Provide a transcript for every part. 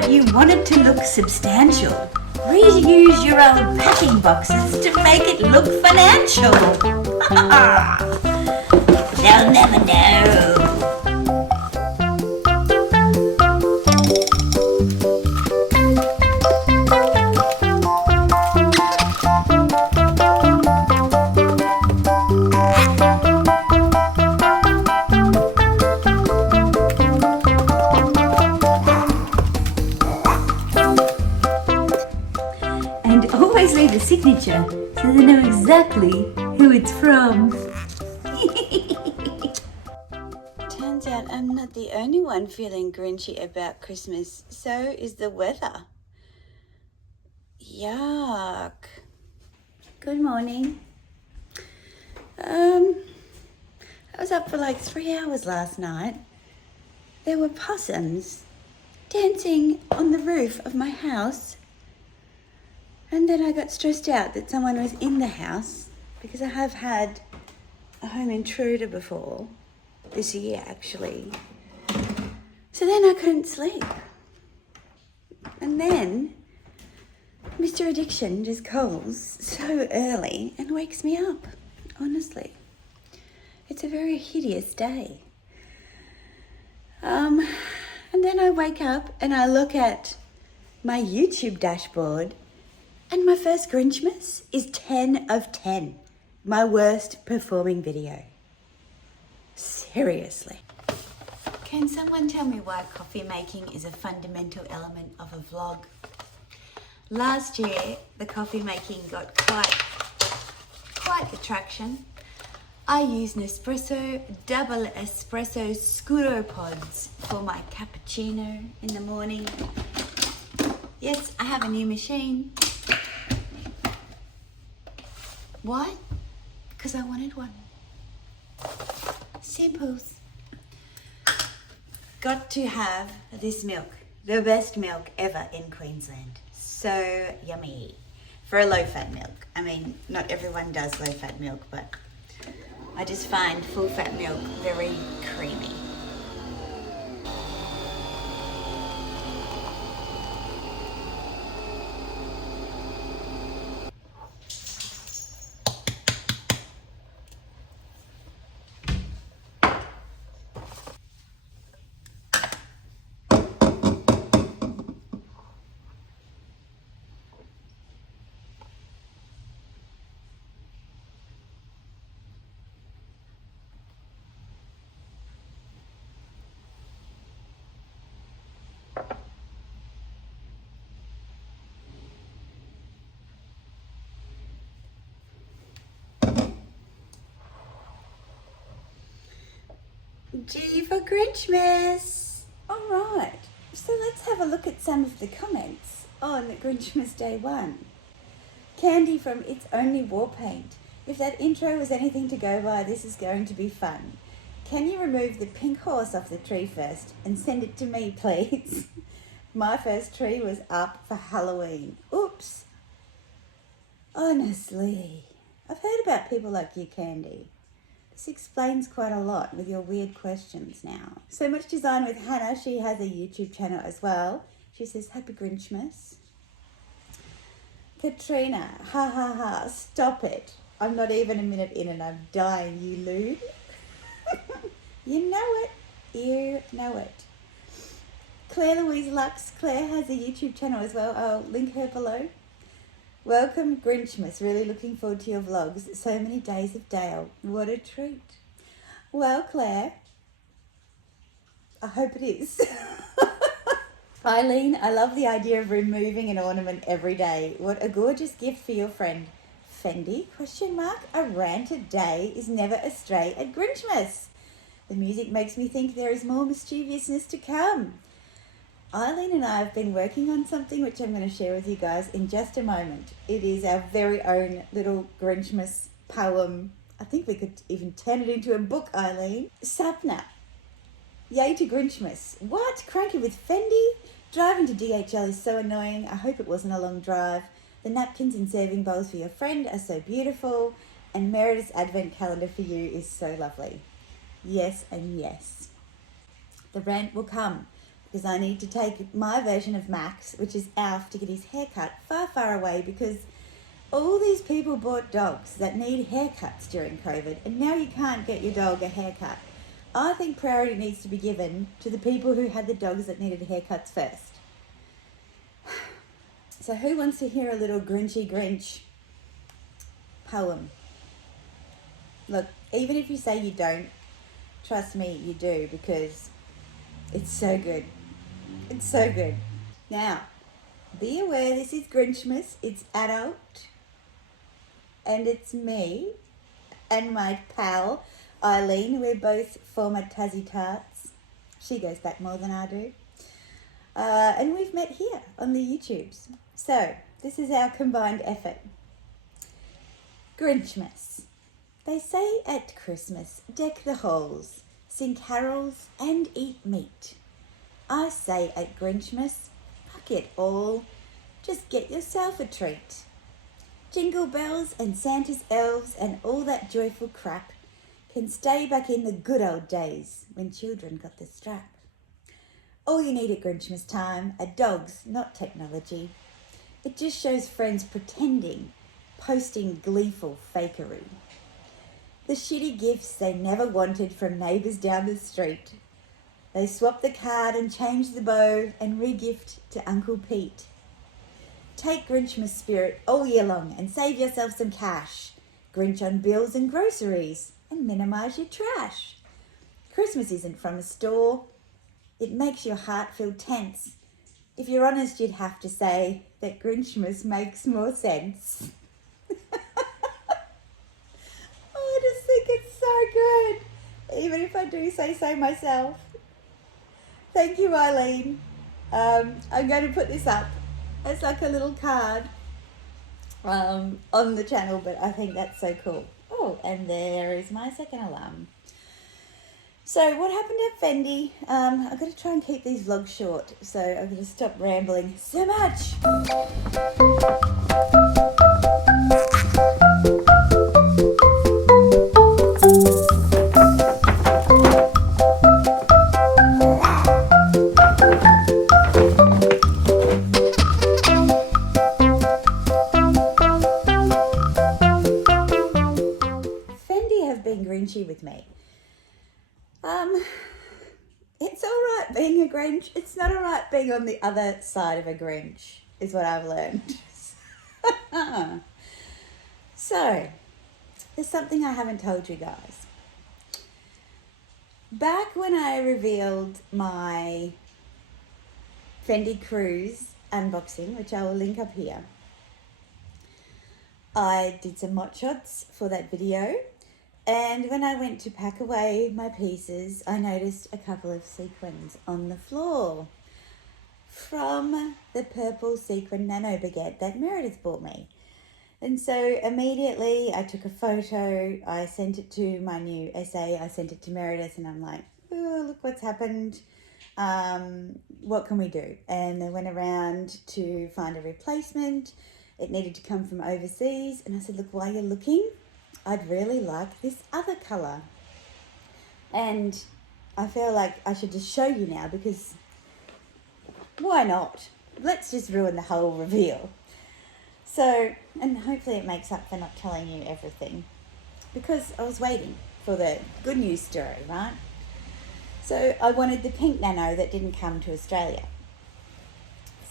but you want it to look substantial. Reuse your old packing boxes to make it look financial. They'll never know. Always leave a signature so they know exactly who it's from. Turns out I'm not the only one feeling grinchy about Christmas. So is the weather. Yuck. Good morning. I was up for like 3 hours last night. There were possums dancing on the roof of my house. And then I got stressed out that someone was in the house because I have had a home intruder before, this year actually. So then I couldn't sleep. And then Mr. Addiction just calls so early and wakes me up, honestly. It's a very hideous day. And then I wake up and I look at my YouTube dashboard. And my first Grinchmas is 10 of 10. My worst performing video. Seriously. Can someone tell me why coffee making is a fundamental element of a vlog? Last year, the coffee making got quite the traction. I use Nespresso double espresso scuro pods for my cappuccino in the morning. Yes, I have a new machine. Why? Because I wanted one. Simples. Got to have this milk. The best milk ever in Queensland. So yummy. For a low-fat milk. I mean, not everyone does low-fat milk, but I just find full-fat milk very creamy. G for Grinchmas! Alright, so let's have a look at some of the comments on Grinchmas Day 1. Candy from It's Only War Paint. If that intro was anything to go by, this is going to be fun. Can you remove the pink horse off the tree first and send it to me, please? My first tree was up for Halloween. Oops. Honestly, I've heard about people like you, Candy. This explains quite a lot with your weird questions now. So Much Design with Hannah. She has a YouTube channel as well. She says, Happy Grinchmas. Katrina, ha ha ha, stop it. I'm not even a minute in and I'm dying, you lewd. You know it. You know it. Claire Louise Lux. Claire has a YouTube channel as well. I'll link her below. Welcome Grinchmas, really looking forward to your vlogs. So many days of Dale, what a treat. Well, Claire, I hope it is. Eileen, I love the idea of removing an ornament every day. What a gorgeous gift for your friend. Fendi, ? A rant a day is never astray at Grinchmas. The music makes me think there is more mischievousness to come. Eileen and I have been working on something which I'm going to share with you guys in just a moment. It is our very own little Grinchmas poem. I think we could even turn it into a book, Eileen. Sapna. Yay to Grinchmas. What? Cranky with Fendi? Driving to DHL is so annoying. I hope it wasn't a long drive. The napkins and serving bowls for your friend are so beautiful. And Meredith's advent calendar for you is so lovely. Yes and yes. The rant will come. because I need to take my version of Max, which is Alf, to get his haircut far, far away, because all these people bought dogs that need haircuts during COVID, and now you can't get your dog a haircut. I think priority needs to be given to the people who had the dogs that needed haircuts first. So who wants to hear a little Grinchy Grinch poem? Look, even if you say you don't, trust me, you do, because it's so good. It's so good. Now, be aware this is Grinchmas. It's adult. And it's me and my pal, Eileen. We're both former Tassie Tarts. She goes back more than I do. And we've met here on the YouTubes. So, this is our combined effort. Grinchmas. They say at Christmas, deck the halls, sing carols and eat meat. I say at Grinchmas, fuck it all, just get yourself a treat. Jingle bells and Santa's elves and all that joyful crap can stay back in the good old days when children got the strap. All you need at Grinchmas time are dogs, not technology. It just shows friends pretending, posting gleeful fakery. The shitty gifts they never wanted from neighbours down the street. They swap the card and change the bow and re-gift to Uncle Pete. Take Grinchmas spirit all year long and save yourself some cash. Grinch on bills and groceries and minimise your trash. Christmas isn't from a store. It makes your heart feel tense. If you're honest, you'd have to say that Grinchmas makes more sense. I just think it's so good, even if I do say so myself. Thank you, Eileen. I'm going to put this up as like a little card on the channel, but I think that's so cool. Oh, and there is my second alarm. So what happened at Fendi? I've got to try and keep these vlogs short, so I'm going to stop rambling so much. Fendi have been Grinchy with me. It's all right being a Grinch. It's not all right being on the other side of a Grinch, is what I've learned. So, there's something I haven't told you guys. Back when I revealed my Fendi Cruise unboxing, which I will link up here, I did some mot shots for that video. And when I went to pack away my pieces, I noticed a couple of sequins on the floor from the purple sequin nano baguette that Meredith bought me. And so immediately I took a photo, I sent it to my new essay, I sent it to Meredith, and I'm like, oh, look what's happened. What can we do? And they went around to find a replacement. It needed to come from overseas. And I said, look, while you're looking, I'd really like this other colour. And I feel like I should just show you now, because why not? Let's just ruin the whole reveal. So, and hopefully it makes up for not telling you everything, because I was waiting for the good news story, right? So I wanted the pink nano that didn't come to Australia.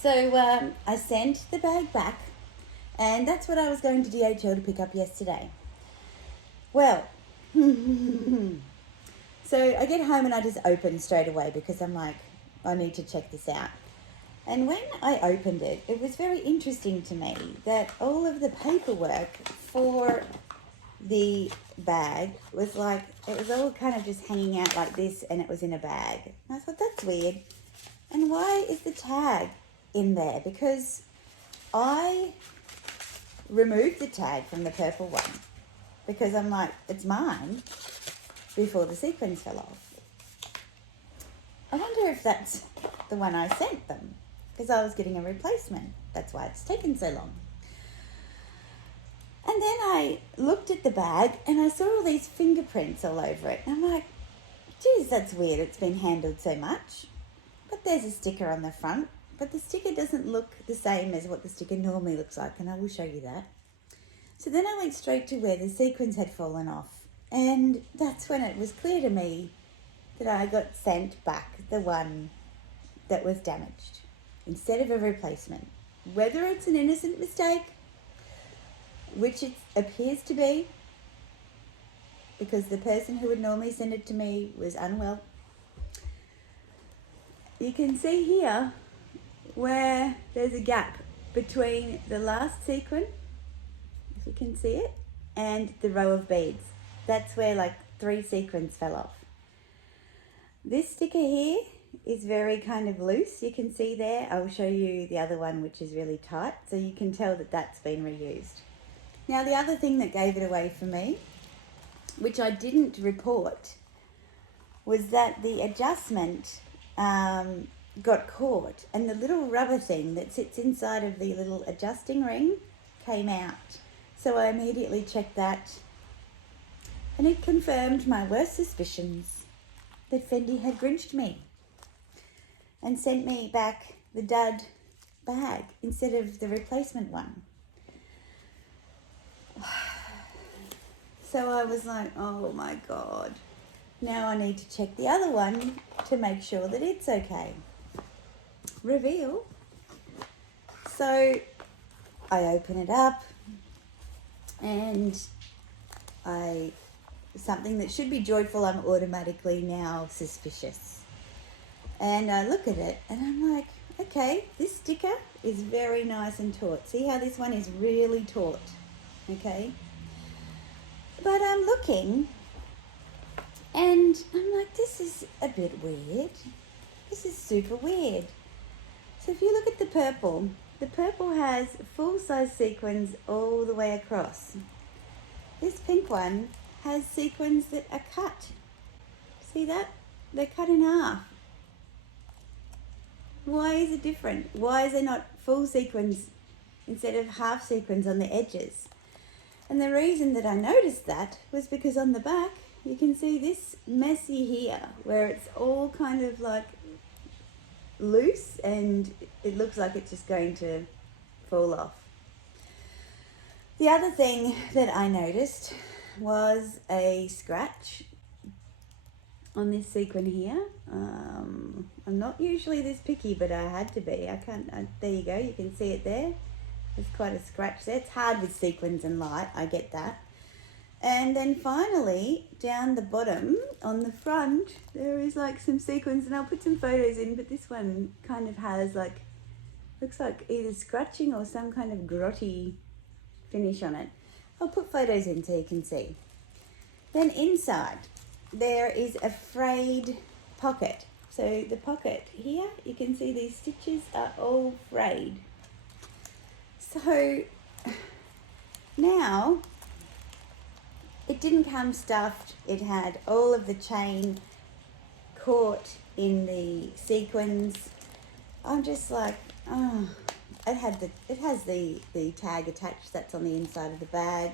So I sent the bag back, and that's what I was going to DHL to pick up yesterday. Well, so I get home and I just open straight away, because I'm like, I need to check this out. And when I opened it, it was very interesting to me that all of the paperwork for the bag was like, it was all kind of just hanging out like this, and it was in a bag. And I thought, that's weird. And why is the tag in there? Because I removed the tag from the purple one, because I'm like, it's mine, before the sequins fell off. I wonder if that's the one I sent them, because I was getting a replacement. That's why it's taken so long. And then I looked at the bag and I saw all these fingerprints all over it. And I'm like, geez, that's weird. It's been handled so much. but there's a sticker on the front, but the sticker doesn't look the same as what the sticker normally looks like, and I will show you that. So then I went straight to where the sequins had fallen off, and that's when it was clear to me that I got sent back the one that was damaged instead of a replacement. Whether it's an innocent mistake, which it appears to be, because the person who would normally send it to me was unwell. You can see here where there's a gap between the last sequin, if you can see it, and the row of beads. That's where like 3 sequins fell off. This sticker here is very kind of loose. You can see there. I'll show you the other one, which is really tight, so you can tell that that's been reused. Now, the other thing that gave it away for me, which I didn't report, was that the adjustment got caught, and the little rubber thing that sits inside of the little adjusting ring came out. So I immediately checked that, and it confirmed my worst suspicions that Fendi had grinched me and sent me back the dud bag instead of the replacement one. So I was like, oh my God. Now I need to check the other one to make sure that it's okay. Reveal. So I open it up, and something that should be joyful, I'm automatically now suspicious. And I look at it and I'm like, okay, this sticker is very nice and taut. See how this one is really taut, okay? But I'm looking and I'm like, this is a bit weird. This is super weird. So if you look at the purple has full-size sequins all the way across. This pink one has sequins that are cut. See that? They're cut in half. Why is it different? Why is there not full sequins instead of half sequins on the edges? And the reason that I noticed that was because on the back, you can see this messy here where it's all kind of like loose and it looks like it's just going to fall off. The other thing that I noticed was a scratch on this sequin here. I'm not usually this picky, but I had to be. There you go, you can see it there. There's quite a scratch there. It's hard with sequins and light, I get that. And then finally, down the bottom, on the front, there is like some sequins, and I'll put some photos in, but this one kind of has like, looks like either scratching or some kind of grotty finish on it. I'll put photos in so you can see. Then inside, there is a frayed pocket. So the pocket here, you can see these stitches are all frayed. So now, it didn't come stuffed. It had all of the chain caught in the sequins. I'm just like, oh, it has the tag attached that's on the inside of the bag.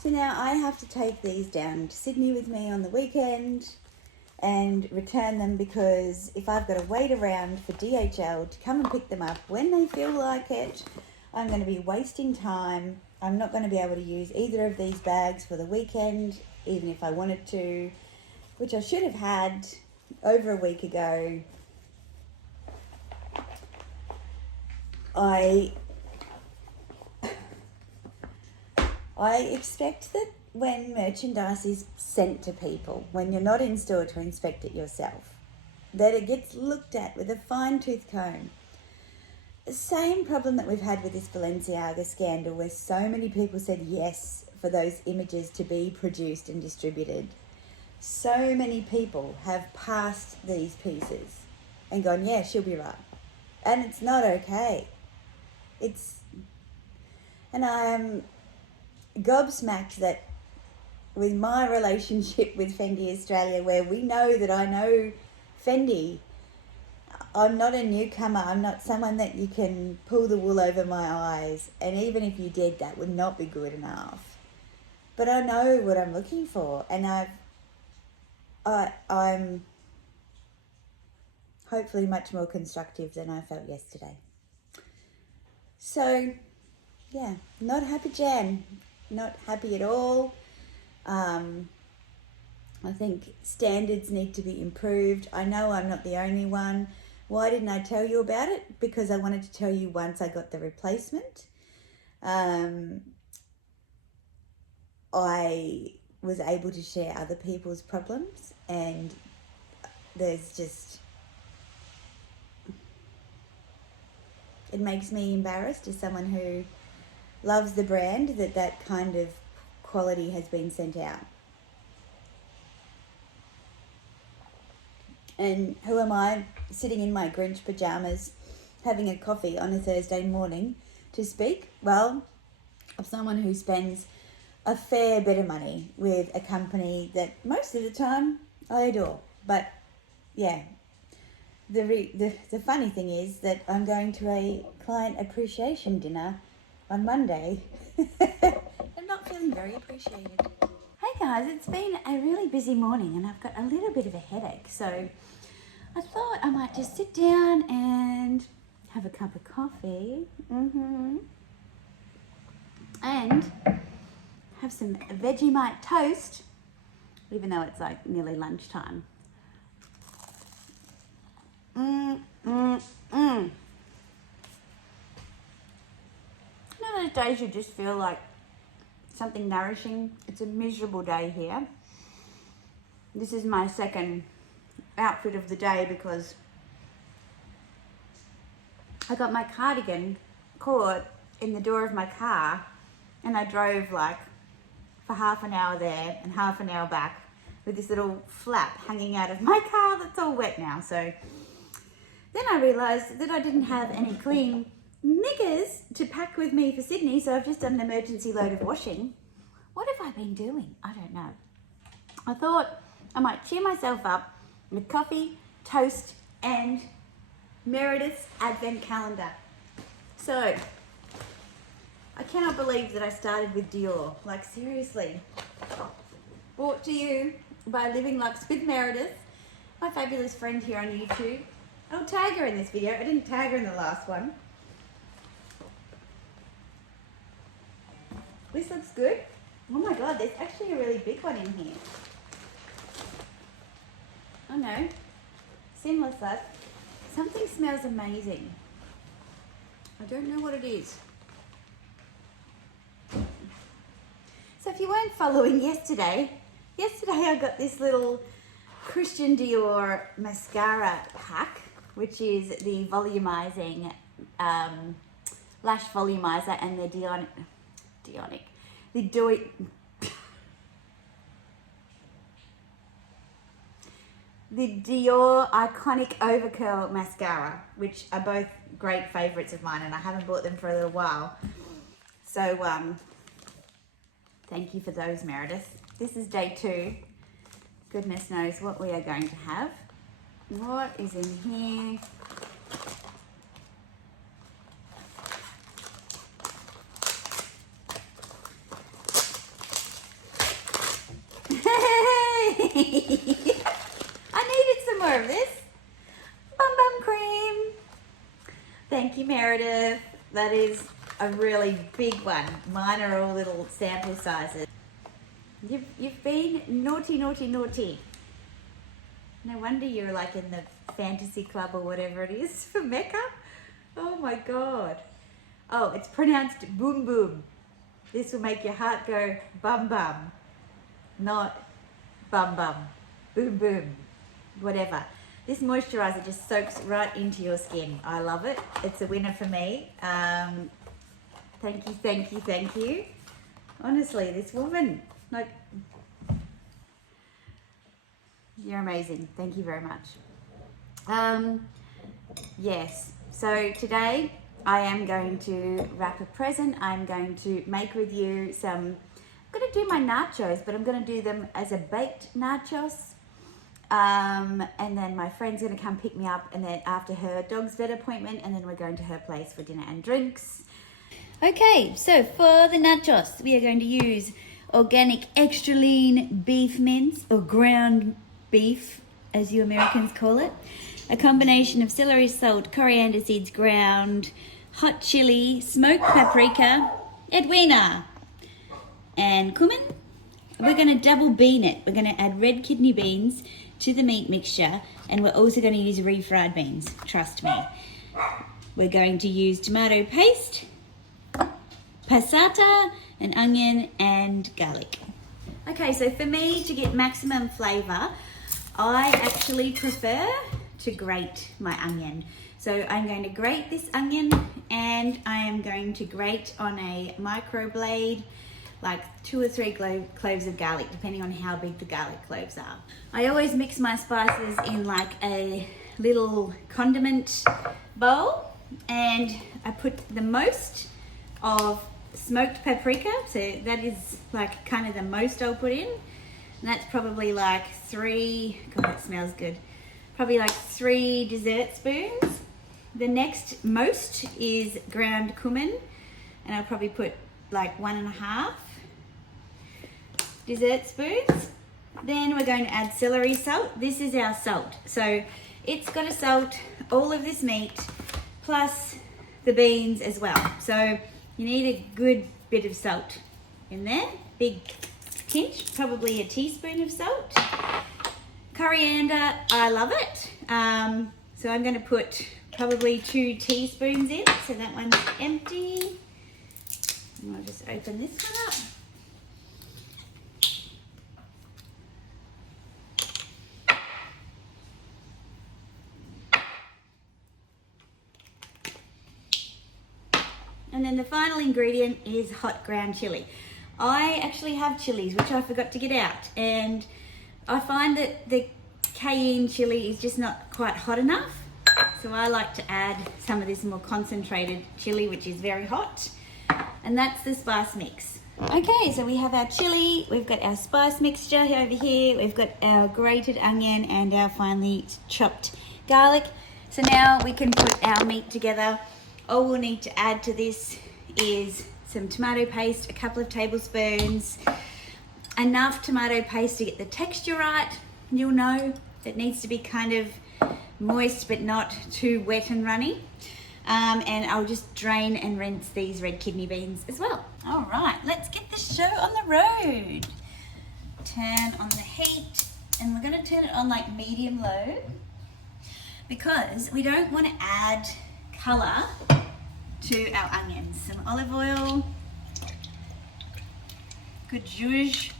So now I have to take these down to Sydney with me on the weekend and return them, because if I've got to wait around for DHL to come and pick them up when they feel like it, I'm going to be wasting time. I'm not going to be able to use either of these bags for the weekend, even if I wanted to, which I should have had over a week ago. I expect that when merchandise is sent to people, when you're not in store to inspect it yourself, that it gets looked at with a fine-tooth comb. The same problem that we've had with this Balenciaga scandal, where so many people said yes for those images to be produced and distributed. So many people have passed these pieces and gone, yeah, she'll be right. And it's not okay. And I'm gobsmacked that with my relationship with Fendi Australia, where we know that I know Fendi, I'm not a newcomer. I'm not someone that you can pull the wool over my eyes. And even if you did, that would not be good enough. But I know what I'm looking for. And I'm hopefully much more constructive than I felt yesterday. So, yeah, not happy, Jan. Not happy at all. I think standards need to be improved. I know I'm not the only one. Why didn't I tell you about it? Because I wanted to tell you once I got the replacement. I was able to share other people's problems, and there's just... It makes me embarrassed as someone who loves the brand that kind of quality has been sent out. And who am I, sitting in my Grinch pajamas, having a coffee on a Thursday morning to speak? Well, of someone who spends a fair bit of money with a company that most of the time I adore. But yeah, the funny thing is that I'm going to a client appreciation dinner on Monday. I'm not feeling very appreciated. Hey guys, it's been a really busy morning and I've got a little bit of a headache, so I thought I might just sit down and have a cup of coffee and have some Vegemite toast, even though it's like nearly lunchtime. You know those days you just feel like something nourishing? It's a miserable day here. This is my second outfit of the day because I got my cardigan caught in the door of my car and I drove like for half an hour there and half an hour back with this little flap hanging out of my car that's all wet now. So then I realised that I didn't have any clean knickers to pack with me for Sydney, so I've just done an emergency load of washing. What have I been doing? I don't know. I thought I might cheer myself up with coffee, toast, and Meredith's advent calendar. So, I cannot believe that I started with Dior. Like, seriously. Brought to you by Living Lux with Meredith, my fabulous friend here on YouTube. I'll tag her in this video. I didn't tag her in the last one. This looks good. Oh my god, there's actually a really big one in here. Oh no. Seamless that. Something smells amazing. I don't know what it is. So if you weren't following yesterday I got this little Christian Dior mascara pack, which is the volumizing lash volumizer and the the Dior Iconic Overcurl Mascara, which are both great favourites of mine, and I haven't bought them for a little while. So, thank you for those, Meredith. This is day 2. Goodness knows what we are going to have. What is in here? I needed some more of this. Bum Bum Cream. Thank you, Meredith. That is a really big one. Mine are all little sample sizes. You've been naughty, naughty, naughty. No wonder you're like in the fantasy club or whatever it is for Mecca. Oh my God. Oh, it's pronounced boom boom. This will make your heart go bum bum, not bum bum, boom boom, whatever. This moisturizer just soaks right into your skin. I love it. It's a winner for me. Thank you, thank you, thank you. Honestly, this woman, like, you're amazing. Thank you very much. Yes, so today I am going to wrap a present. I'm going to make with you some, I'm going to do my nachos, but I'm going to do them as a baked nachos. And then my friend's going to come pick me up, and then after her dog's vet appointment, and then we're going to her place for dinner and drinks. Okay, so for the nachos, we are going to use organic extra lean beef mince, or ground beef, as you Americans call it. a combination of celery salt, coriander seeds ground, hot chili, smoked paprika, Edwina, and cumin. We're going to double bean it. We're going to add red kidney beans to the meat mixture, and we're also going to use refried beans, trust me. We're going to use tomato paste, passata, an onion, and garlic. Okay, so for me, to get maximum flavour, I actually prefer to grate my onion. So I'm going to grate this onion, and I am going to grate on a microblade like 2 or 3 cloves of garlic, depending on how big the garlic cloves are. I always mix my spices in like a little condiment bowl, and I put the most of smoked paprika, so that is like kind of the most I'll put in, and that's probably like 3, God, that smells good, probably like 3 dessert spoons. The next most is ground cumin, and I'll probably put like 1.5 dessert spoons. Then we're going to add celery salt. This is our salt, so it's got to salt all of this meat plus the beans as well, so you need a good bit of salt in there, big pinch, probably a teaspoon of salt. Coriander, I love it, so I'm going to put probably 2 teaspoons in, so that one's empty. And I'll just open this one up. And then the final ingredient is hot ground chili. I actually have chilies, which I forgot to get out, and I find that the cayenne chili is just not quite hot enough. So I like to add some of this more concentrated chili, which is very hot, and that's the spice mix. Okay, so we have our chili, we've got our spice mixture over here, we've got our grated onion and our finely chopped garlic. So now we can put our meat together. All we'll need to add to this is some tomato paste, a couple of tablespoons, enough tomato paste to get the texture right. You'll know it needs to be kind of moist but not too wet and runny. And I'll just drain and rinse these red kidney beans as well. All right, let's get this show on the road. Turn on the heat, and we're going to turn it on like medium low because we don't want to add colour to our onions. Some olive oil, good zhuzh.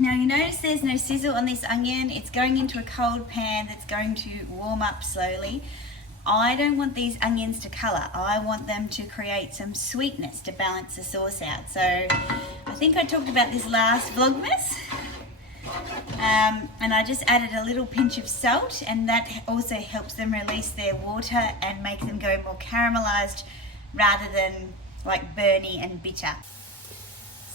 Now you notice there's no sizzle on this onion. It's going into a cold pan that's going to warm up slowly. I don't want these onions to colour. I want them to create some sweetness to balance the sauce out. So I think I talked about this last Vlogmas. And I just added a little pinch of salt, and that also helps them release their water and make them go more caramelised rather than like burny and bitter.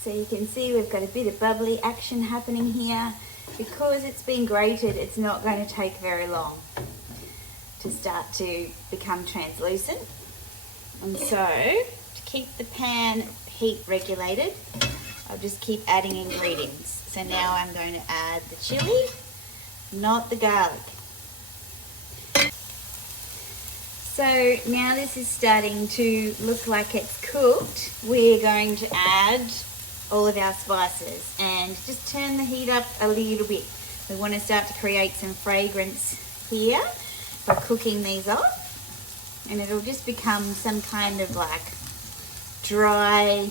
So you can see we've got a bit of bubbly action happening here. Because it's been grated, it's not going to take very long to start to become translucent. And so, to keep the pan heat regulated, I'll just keep adding ingredients. So now I'm going to add the chili, not the garlic. So now this is starting to look like it's cooked. We're going to add all of our spices and just turn the heat up a little bit. We want to start to create some fragrance here by cooking these off, and it'll just become some kind of like dry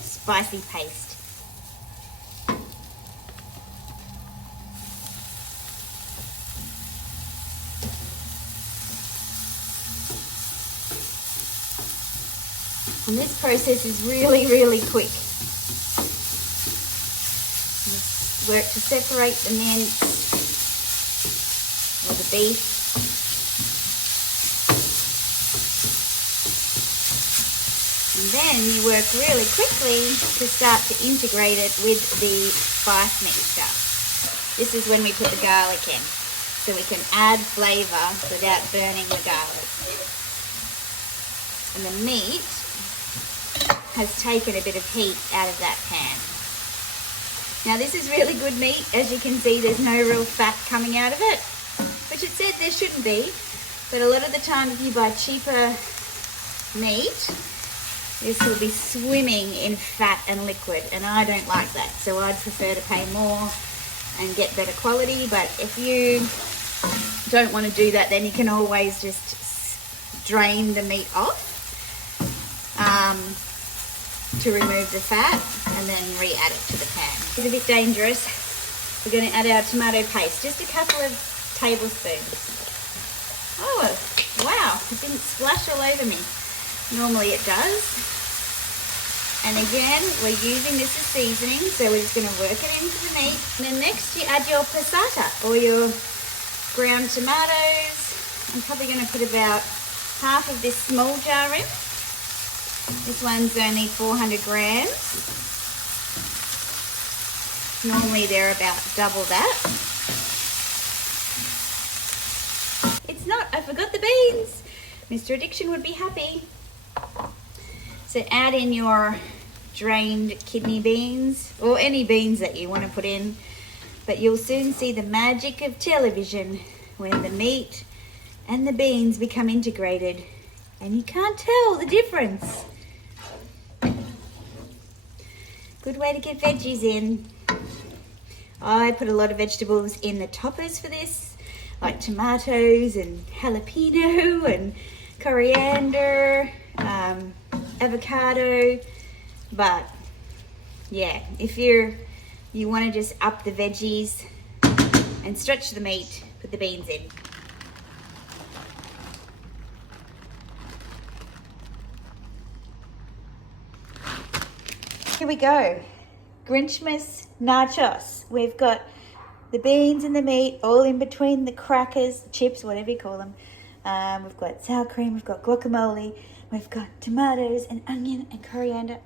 spicy paste. And this process is really, really quick. Just work to separate the mince or the beef. And then you work really quickly to start to integrate it with the spice mixture. This is when we put the garlic in, so we can add flavour without burning the garlic. And the meat has taken a bit of heat out of that pan. Now this is really good meat. As you can see, there's no real fat coming out of it, which it said there shouldn't be, but a lot of the time if you buy cheaper meat, this will be swimming in fat and liquid, and I don't like that, so I'd prefer to pay more and get better quality. But if you don't want to do that, then you can always just drain the meat off to remove the fat and then re-add it to the pan. It's a bit dangerous. We're going to add our tomato paste, just a couple of tablespoons. Oh wow, it didn't splash all over me. Normally it does. And again, we're using this as seasoning, so we're just going to work it into the meat. And then next you add your passata, or your ground tomatoes. I'm probably going to put about half of this small jar in. This one's only 400 grams. Normally they're about double that. It's not, I forgot the beans. Mr. Addiction would be happy. So add in your drained kidney beans, or any beans that you want to put in. But you'll soon see the magic of television when the meat and the beans become integrated and you can't tell the difference. Good way to get veggies in. I put a lot of vegetables in the toppers for this, like tomatoes and jalapeno and coriander, avocado. But yeah, if you want to just up the veggies and stretch the meat, put the beans in. Here we go. Grinchmas nachos. We've got the beans and the meat all in between the crackers, chips, whatever you call them. We've got sour cream, we've got guacamole, we've got tomatoes and onion and coriander.